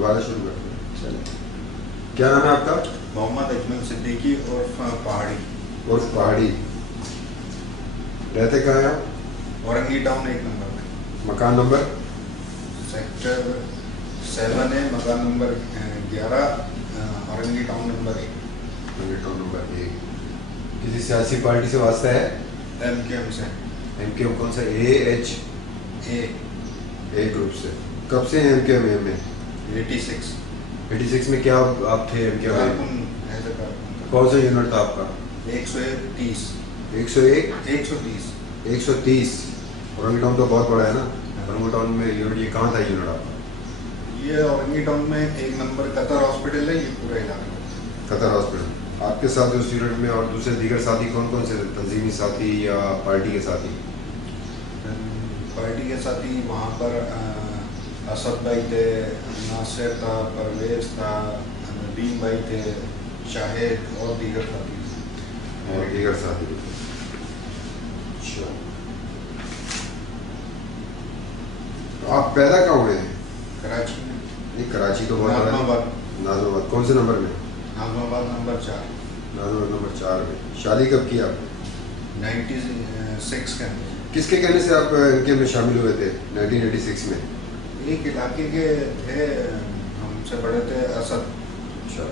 दोबारा शुरू करते हैं। चलिए, क्या नाम है आपका? मोहम्मद अजमल सिद्दीकी और पहाड़ी। उर्फ पहाड़ी। रहते कहाँ हैं आप? औरंगी टाउन 1 नंबर में। मकान नंबर? सेक्टर 7 है, मकान number 11, Orangi town number 1। Orangi town number 1। किसी सियासी पार्टी से वास्ता है? MKM से। MKM कौन सा? AH? ए ग्रुप से। कब से हैं MKM में? 86। 86 में क्या आप थे MKM में? कारकुन एज ए कारकुन। कौन सा यूनिट था आपका? 130। 101? 130। 130। औरंगी टाउन तो बहुत बड़ा है ना। औरंगी टाउन में यूनिट, ये कहाँ था यूनिट आपका? ये औरंगी टाउन में 1 नंबर कतर हॉस्पिटल है, ये पूरा इलाका। Qatar hospital. आपके साथ उस यूनिट में और दूसरे दीगर साथी कौन कौन से थे? तंजीमी साथी या पार्टी के साथी? पार्टी के साथी वहाँ पर असद भाई थे, नासिर था, परवेज था, नदीम भाई थे, शाहिद और दीगर साथी। और दीगर साथी। अच्छा, तो आप पैदा कहाँ हुए हैं? कराची में। नहीं, कराची तो बहुत बड़ा है। नाजमाबाद। नाजमाबाद कौन से नंबर में? नाजमाबाद नंबर 4। नाजमाबाद नंबर 4 में। शादी कब की आपने? 96 के अंदर। किसके कहने से आप इनके में शामिल हुए थे 1986 में? एक इलाके के थे, हमसे बड़े थे, असद। अच्छा,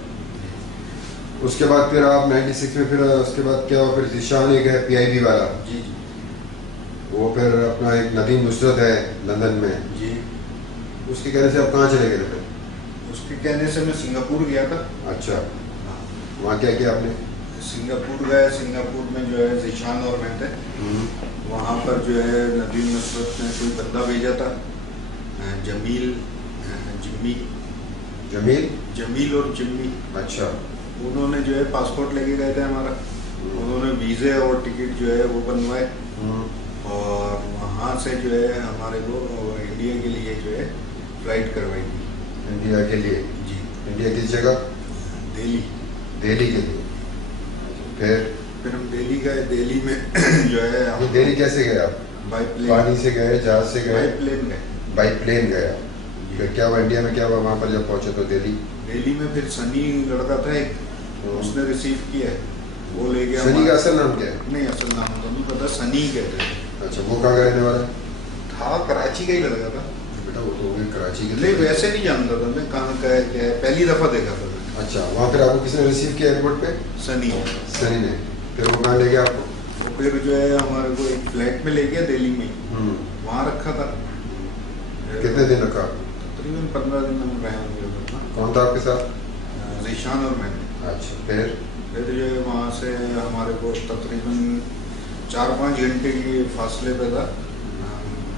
उसके बाद फिर आप 96 में, फिर उसके बाद क्या हुआ? फिर जिशान एक है PIB वाला। जी जी। वो फिर अपना एक नदीम नुसरत है लंदन में। जी। उसके कहने से आप कहाँ चले गए थे? उसके कहने से मैं सिंगापुर गया था। अच्छा, वहाँ क्या किया आपने? सिंगापुर गए, सिंगापुर में जो है जिशान और मैं थे। वहाँ पर जो है नदीम नुसरत ने कोई बंदा भेजा था, जमील और जिम्मी। अच्छा। उन्होंने जो है पासपोर्ट लेके गए थे हमारा। उन्होंने वीज़े और टिकट जो है वो बनवाए, और वहाँ से जो है हमारे को इंडिया के लिए जो है फ्लाइट करवाई थी। इंडिया के लिए? जी। इंडिया किस जगह? दिल्ली। दिल्ली के लिए। फिर हम दिल्ली गए। दिल्ली में जो है दिल्ली कैसे गए आप? By plane. पानी से गए, जहाज से गए? बाई प्लेन गए। बाई प्लेन गया। फिर क्या हुआ इंडिया में? क्या हुआ वहाँ पर जब पहुँचे तो दिल्ली में? फिर सनी लड़का था एक, उसने रिसीव किया है, वो ले गया। सनी का असल नाम क्या है? नहीं, असल नाम तो नहीं पता, सनी कहते हैं। अच्छा, वो कहाँ का रहने वाला था? कराची का ही लड़का था। बेटा वो तो कराची के। नहीं, वैसे नहीं जानता था मैं कहाँ का है क्या है, पहली दफ़ा देखा था। अच्छा, वहाँ फिर आपको किसने रिसीव किया एयरपोर्ट पे? सनी ने। फिर वो कहाँ ले गया आपको? वो फिर जो है हमारे को एक फ्लैट में ले गया दिल्ली में, वहाँ रखा था। कितने दिन रखा? तकरीबन 15 दिन हम रहे होंगे। कौन था आपके साथ? जिशान और मैं। अच्छा, फिर जो है वहाँ से हमारे को तकरीबन 4-5 घंटे के फासले पे था,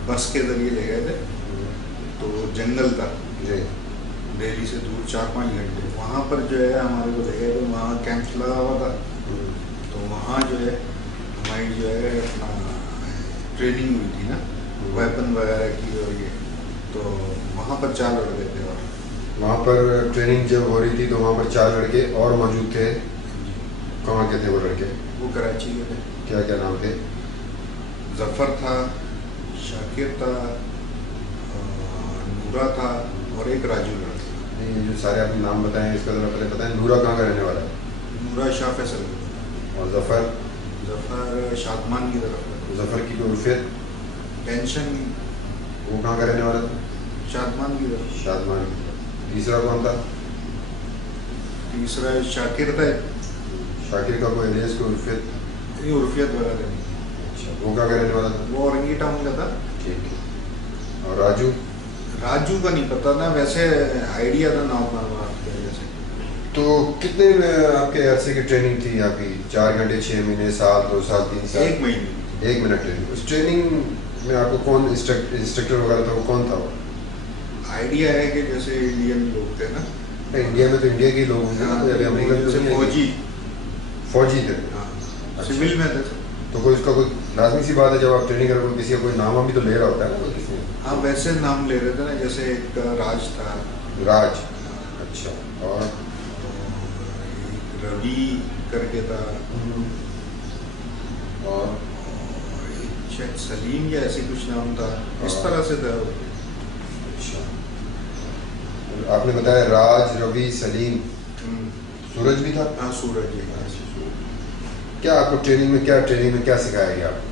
बस के ज़रिए ले गए थे। तो जंगल था दिल्ली से दूर, 4-5 घंटे। वहाँ पर जो है हमारे को ले गए थे, वहाँ कैंप लगा हुआ था। तो वहाँ जो है हमारी जो है अपना ट्रेनिंग हुई थी ना, वेपन वगैरह की, और ये तो वहाँ पर 4 लड़के थे। और वहाँ पर ट्रेनिंग जब हो रही थी तो वहाँ पर 4 लड़के और मौजूद थे। कहाँ के थे वो लड़के? वो कराची के थे। क्या क्या नाम थे? जफ़र था, शाकिर था, नूरा था, और एक राजू लड़का। नहीं, ये जो सारे आपने नाम बताए इसका ज़रा पहले बताएं। नूरा कहाँ का रहने वाला है? नूरा शाह फैसल। और जफ़र? जफ़र शादमान की तरफ। जफ़र की कोई उर्फियत? टेंशन। वो कहाँ का रहने वाला था? शादमान की तरफ। शादमान की तरफ। तीसरा कौन था? तीसरा शाकिर था। शाकिर का कोई एलियस, कोई उर्फियत? ये उर्फियत वगैरह नहीं। अच्छा, वो कहाँ का रहने वाला था? वो औरंगी टाउन का था। ठीक है। और राजू? राजू का नहीं पता ना, वैसे आइडिया था नाम बात की वजह से। तो कितने आपके अरसे की ट्रेनिंग थी आपकी? 4 घंटे, 6 महीने, साल, 2 साल, 3 साल? 1 महीने। 1 मिनट ट्रेनिंग। उस ट्रेनिंग में आपको कौन इंस्ट्रक्टर वगैरह था? वो कौन था वो? आइडिया है कि जैसे इंडियन लोग थे ना। इंडिया में तो इंडिया के लोग होंगे ना, अमेरिकन तो नहीं है। फौजी थे। सिविल में थे। तो कोई उसका कोई लाजमी सी बात है जब आप ट्रेनिंग कर रहे हो, किसी का कोई नाम भी तो ले रहा होता है ना किसी ने? हाँ, वैसे नाम ले रहे थे ना, जैसे एक राज था। राज? अच्छा। और एक रवि करके था, और शायद सलीम या ऐसे कुछ नाम था, इस तरह से था। अच्छा। आपने बताया राज, रवि, सलीम, सूरज भी था। हाँ, सूरज जी। क्या आपको ट्रेनिंग में क्या सिखाया गया आपको?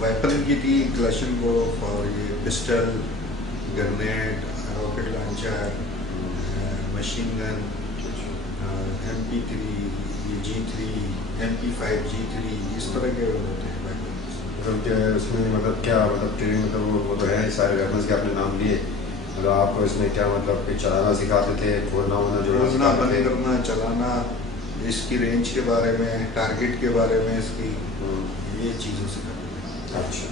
वेपन की थी, क्लैशनकोफ और ये pistol, grenade, rocket launcher, machine gun, MP3, G3, MP5, G3, इस तरह के होते हैं वेपन। मतलब क्या उसमें मतलब क्या मतलब ट्रेनिंग मतलब वो तो है सारे वेपन्स के आपने नाम लिए, मतलब आपको इसमें क्या मतलब कि चलाना सिखाते थे, खोलना होना जो खोलना, बंद करना, चलाना, इसकी रेंज के बारे में, टारगेट के बारे में, इसकी ये चीज़ें सिखाते थे। अच्छा,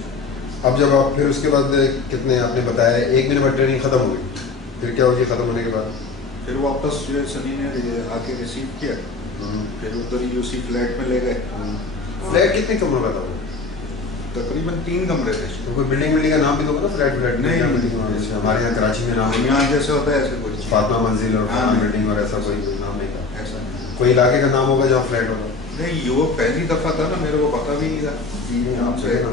अब जब आप फिर उसके बाद कितने आपने बताया 1 महीने बाद ट्रेनिंग खत्म हो गई, फिर क्या हुआ खत्म होने के बाद? फिर वापस जो है सनी ने आके रिसीव किया, फिर उधर ही उसी फ्लैट में ले गए। फ्लैट कितने कमरों का था वो? तकरीबन 3 कमरे थे। तो कोई बिल्डिंग का नाम भी तो होगा फ्लैट नहीं, हमारे यहाँ कराची में नाम यहाँ जैसे होता है ऐसे कुछ फातिमा मंजिल और हाँ, बिल्डिंग और ऐसा कोई नाम नहीं था? ऐसा नहीं। कोई इलाके का नाम होगा जहाँ फ्लैट होगा? नहीं, वो पहली दफा था ना, मेरे को पता भी नहीं था।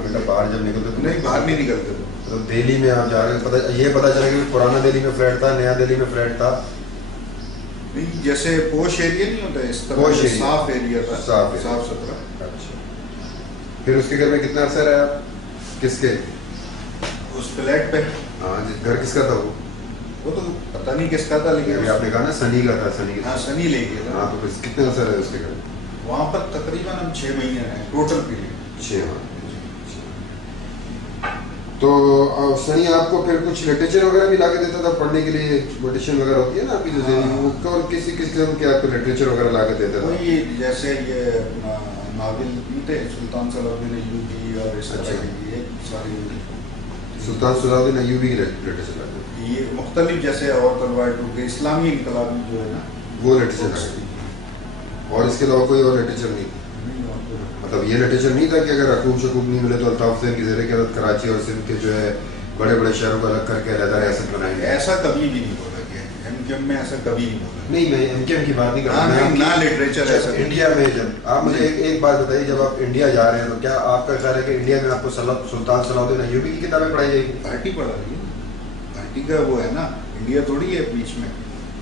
बेटा बाहर जब निकलते नहीं, बाहर नहीं निकलते थे। तो दिल्ली में आप जा रहे हैं, ये पता चला कि पुराना दिल्ली में फ्लैट था, नया दिल्ली में फ्लैट था। नहीं, जैसे पोश एरिया नहीं होता इस तरह, पोश एरिया, साफ एरिया था, साफ सुथरा। अच्छा, फिर उसके घर में कितना अरसा रहा? किसके? उस फ्लैट पे। हाँ, घर किसका था वो तो पता नहीं किसका था, लेकिन अभी आपने कहा ना सनी का था, सनी का। हाँ, सनी ले गया था। हाँ, तो कितने अरसा रहे उसके घर? वहाँ पर तकरीबन हम 6 महीने रहे टोटल पीरियड। 6 माह। तो सनी आपको फिर कुछ लिटरेचर वगैरह भी लाके देता था पढ़ने के लिए? मेडिटेशन वगैरह होती है ना आपकी जो वो, और किस किस्म के आपको लिटरेचर वगैरह लाके देता था? वही जैसे ये अपना नावल थे, सुल्तान सलाउद्दीन अय्यूबी और इस तरह की ये सारी। सुल्तान सलाउद्दीन अय्यूबी की लिटरेचर लाते? ये मुख्तलिफ, जैसे और तलवार टूट गई, इस्लामी इनकलाब जो है ना, वो लिटरेचर लाते? और इसके अलावा कोई और लिटरेचर नहीं? मतलब ये लिटरेचर नहीं था कि अगर अकूब शकूब नहीं मिले तो अल्ताफ हुसैन की ज़ेर क़यादत कराची और सिंध के जो है बड़े बड़े शहरों को अलग करके अलग रियासत बनाएंगे? ऐसा कभी भी नहीं बोला गया एमकेएम में, ऐसा कभी नहीं बोला। नहीं, मैं एमकेएम की बात नहीं कर रहा, ना लिटरेचर ऐसा। इंडिया में जब आप मुझे एक बात बताइए, जब आप इंडिया जा रहे हैं तो क्या आपका ख्याल है कि इंडिया में आपको सुल्तान सलाउद्दीन अय्यूबी की किताबें पढ़ाई जाएगी? पार्टी पढ़ा रही है, पार्टी का वो है ना, इंडिया थोड़ी है बीच में।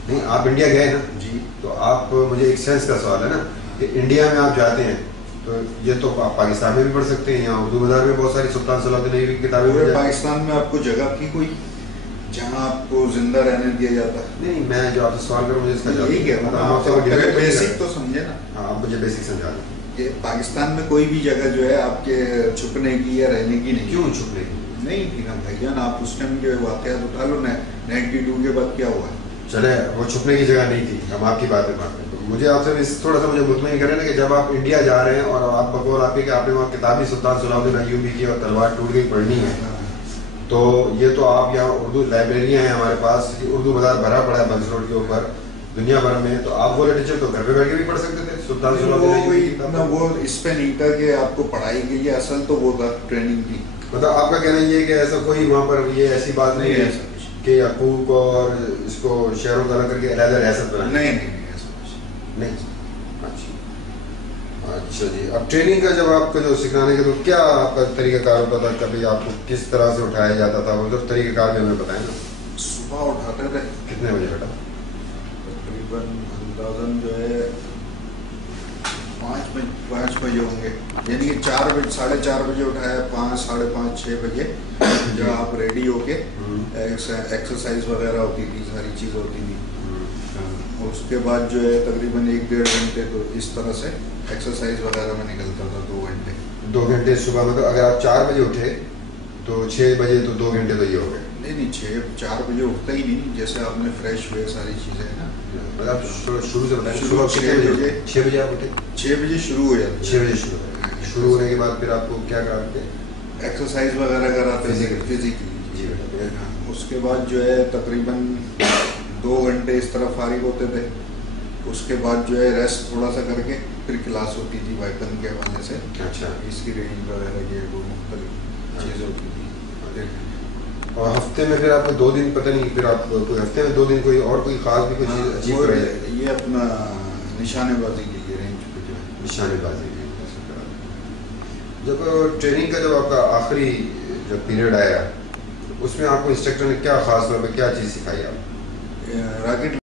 नहीं, आप इंडिया गए ना जी, तो आप मुझे एक सेंस का सवाल है ना कि इंडिया में आप जाते हैं तो ये तो आप पाकिस्तान में भी पढ़ सकते हैं, यहाँ उर्दू बाजार में बहुत सारी सुल्तान सलाउद्दीन अय्यूबी की किताबें। पूरे पाकिस्तान में आपको जगह थी कोई जहाँ आपको जिंदा रहने दिया जाता? नहीं, मैं जो आपसे सवाल करूँ मुझे इसका यही कह रहा हूँ, बेसिक तो समझे ना। हाँ, आप मुझे बेसिक समझा दें कि पाकिस्तान में कोई भी जगह जो है आपके छुपने की या रहने की नहीं। क्यों छुपने की नहीं थी ना भैया, आप उस टाइम के वाकयात उठा लो ना, 92 के बाद क्या हुआ? चले, वो छुपने की जगह नहीं थी, हम आपकी बात में मानते हैं। तो मुझे आपसे इस थोड़ा सा मुझे मुतमईन करें ना कि जब आप इंडिया जा रहे हैं और आप बकौल आपके कि आपने वहाँ किताबी सुल्तान सलाउद्दीन अय्यूबी की और तलवार टूट गई पढ़नी है, तो ये तो आप यहाँ उर्दू लाइब्रेरियाँ हैं हमारे पास, उर्दू बाजार भरा पड़ा है बंस रोड के ऊपर दुनिया भर में, तो आप वो लिटरेचर तो घर पे बैठ के भी पढ़ सकते थे। सुल्तान सलाउद्दीन अय्यूबी वो इस पे नहीं था कि आपको पढ़ाई के लिए, असल तो वो था ट्रेनिंग की। मतलब आपका कहना ये है कि ऐसा कोई वहाँ पर ये ऐसी बात नहीं है कि यकूक और इसको शहरों का करके अलग रियासत बनाए? नहीं, ऐसा कुछ नहीं। अच्छा जी, अब ट्रेनिंग का जब आपको जो सिखाने के तो क्या आपका तरीकाकार होता था, कभी आपको किस तरह से उठाया जाता था, वो तो तरीकाकार भी हमें बताएं ना। सुबह उठाते थे। कितने बजे बेटा? तकरीबन अंदाजन जो है 5 बजे होंगे, यानी कि 4 बजे, 4:30 बजे उठाया, 5, 5:30, 6 बजे जब आप रेडी होके एक्सरसाइज वगैरह होती थी, सारी चीज़ होती थी। उसके बाद जो है तकरीबन 1-1.5 घंटे तो इस तरह से एक्सरसाइज वगैरह में निकलता था। 2 घंटे। 2 घंटे सुबह, मतलब अगर आप 4 बजे उठे तो 6 बजे तो 2 घंटे तो ये हो गए? नहीं, 4 बजे उठता ही नहीं, जैसे आपने फ्रेश हुए सारी चीज़ें है ना। मतलब शुरू से बताएं, शुरू 6 बजे। 6 बजे आप उठे? 6 बजे शुरू हो जाती है। 6 बजे शुरू होने के बाद फिर आपको क्या कराते? एक्सरसाइज वगैरह कराते फिजिकली। उसके बाद जो है तकरीबन 2 घंटे इस तरह फारिग होते थे। उसके बाद जो है रेस्ट थोड़ा सा करके फिर क्लास होती थी वेपन के हवाले से। अच्छा, इसकी रेंज वगैरह ये वो मुख्तलिफ चीज़ें होती थी। और हफ्ते में फिर आपको 2 दिन, पता नहीं फिर आप कोई हफ्ते में 2 दिन कोई और कोई खास भी कोई चीज़ अचीव कराई? ये अपना निशानेबाजी के लिए रेंज पे जो है निशानेबाजी के जब ट्रेनिंग का जब आपका आखिरी जब पीरियड आया उसमें आपको इंस्ट्रक्टर ने क्या खास तौर पर क्या चीज़ सिखाई? आप रॉकेट